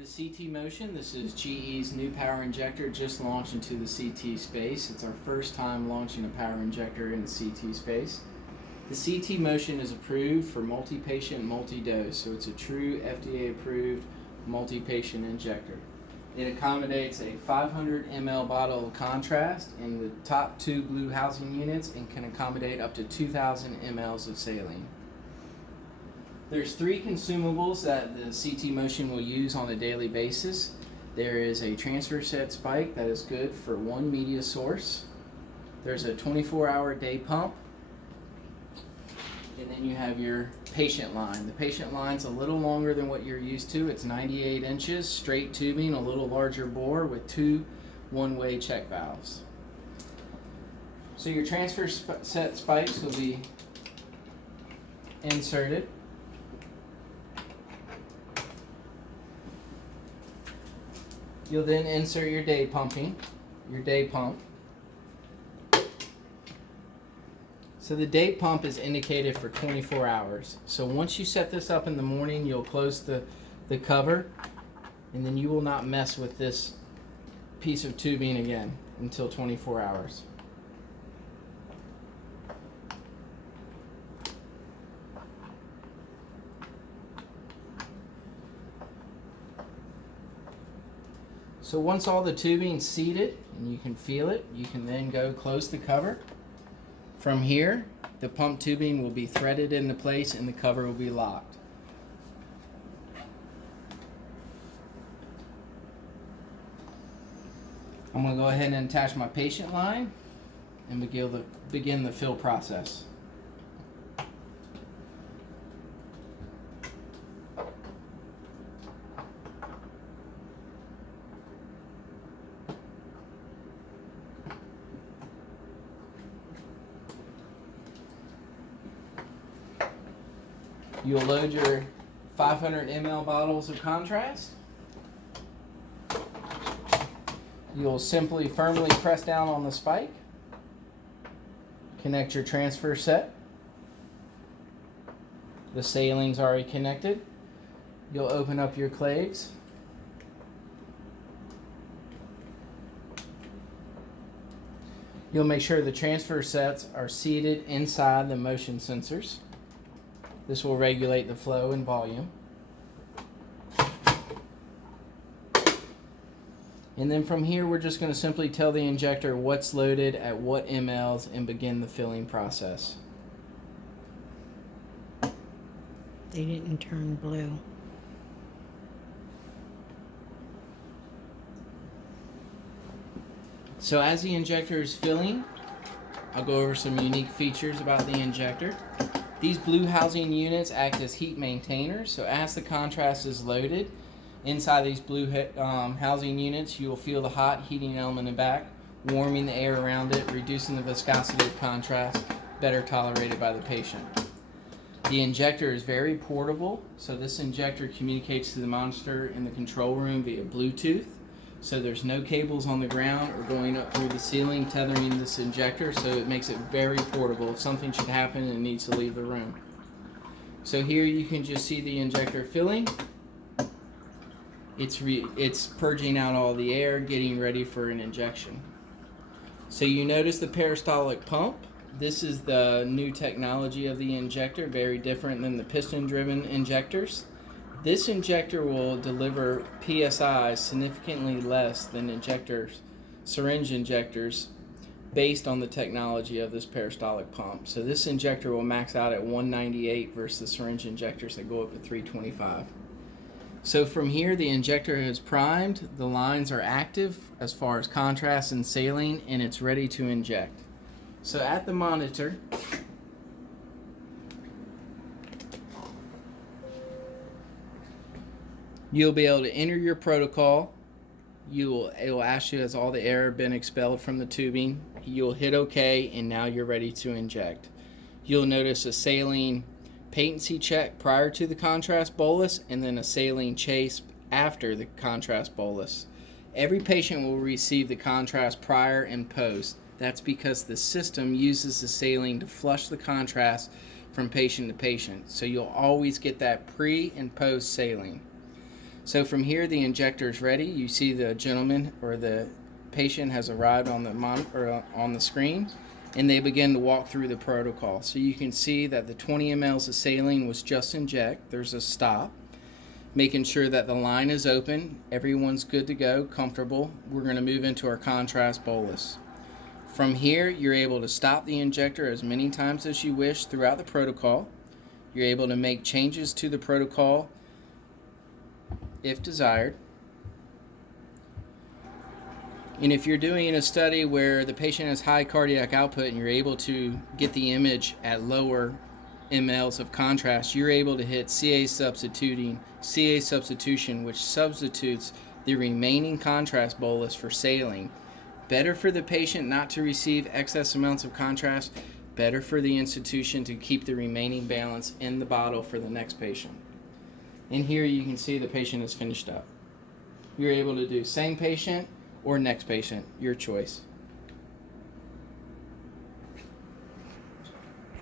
The Ctmotion, this is GE's new power injector, just launched into the CT space. It's our first time launching a power injector in the CT space. The Ctmotion is approved for multi-patient, multi-dose, so it's a true FDA-approved multi-patient injector. It accommodates a 500 ml bottle of contrast in the top 2 blue housing units and can accommodate up to 2,000 mLs of saline. There's 3 consumables that the Ctmotion will use on a daily basis. There is a transfer set spike that is good for 1 media source. There's a 24-hour day pump. And then you have your patient line. The patient line's a little longer than what you're used to. It's 98 inches, straight tubing, a little larger bore with 2 one-way check valves. So your transfer set spikes will be inserted. You'll then insert your day pump. So the day pump is indicated for 24 hours. So once you set this up in the morning, you'll close the cover, and then you will not mess with this piece of tubing again until 24 hours. So once all the tubing's seated and you can feel it, you can then go close the cover. From here, the pump tubing will be threaded into place and the cover will be locked. I'm going to go ahead and attach my patient line and begin the fill process. You'll load your 500 ml bottles of contrast. You'll simply firmly press down on the spike. Connect your transfer set. The saline's already connected. You'll open up your claves. You'll make sure the transfer sets are seated inside the motion sensors. This will regulate the flow and volume. And then from here, we're just going to simply tell the injector what's loaded at what mLs and begin the filling process. They didn't turn blue. So as the injector is filling, I'll go over some unique features about the injector. These blue housing units act as heat maintainers, so as the contrast is loaded, inside these blue housing units, you will feel the hot heating element in the back, warming the air around it, reducing the viscosity of contrast, better tolerated by the patient. The injector is very portable, so this injector communicates to the monitor in the control room via Bluetooth. So there's no cables on the ground or going up through the ceiling tethering this injector, so it makes it very portable if something should happen and it needs to leave the room. So here you can just see the injector filling. It's purging out all the air, getting ready for an injection. So you notice the peristaltic pump. This is the new technology of the injector, very different than the piston-driven injectors. This injector will deliver PSI significantly less than syringe injectors based on the technology of this peristaltic pump. So this injector will max out at 198 versus syringe injectors that go up to 325. So from here, the injector is primed, the lines are active as far as contrast and saline, and it's ready to inject. So at the monitor, you'll be able to enter your protocol. It will ask you, has all the air been expelled from the tubing? You'll hit OK, and now you're ready to inject. You'll notice a saline patency check prior to the contrast bolus, and then a saline chase after the contrast bolus. Every patient will receive the contrast prior and post. That's because the system uses the saline to flush the contrast from patient to patient. So you'll always get that pre and post saline. So from here, the injector is ready. You see the gentleman or the patient has arrived on the on the screen, and they begin to walk through the protocol. So you can see that the 20 mLs of saline was just inject. There's a stop, making sure that the line is open. Everyone's good to go, comfortable. We're going to move into our contrast bolus. From here, you're able to stop the injector as many times as you wish throughout the protocol. You're able to make changes to the protocol if desired. And if you're doing a study where the patient has high cardiac output and you're able to get the image at lower mLs of contrast, you're able to hit CA substitution, which substitutes the remaining contrast bolus for saline. Better for the patient not to receive excess amounts of contrast, better for the institution to keep the remaining balance in the bottle for the next patient. And here you can see the patient is finished up. You're able to do same patient or next patient, your choice.